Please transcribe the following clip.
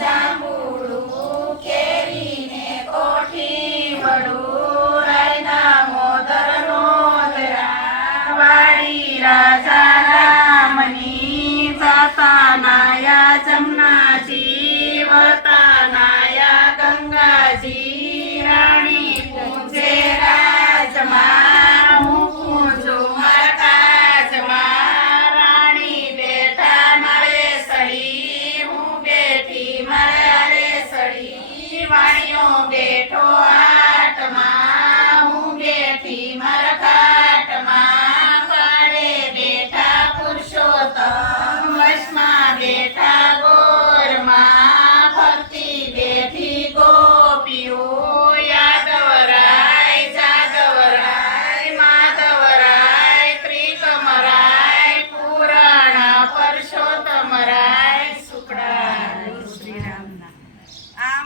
જાંબુડું કેરીને કોઠી વડું રાયના મોદરનો દરા વાડી રાજા રામની જાતા નાયા જમનાજી વળતા નાયા ગંગાજી રાણી પૂજે રાજમાં હું પૂજું મારા કાજમાં રાણી બેઠા મારે સળી હું બેઠી મારે સળી વાણી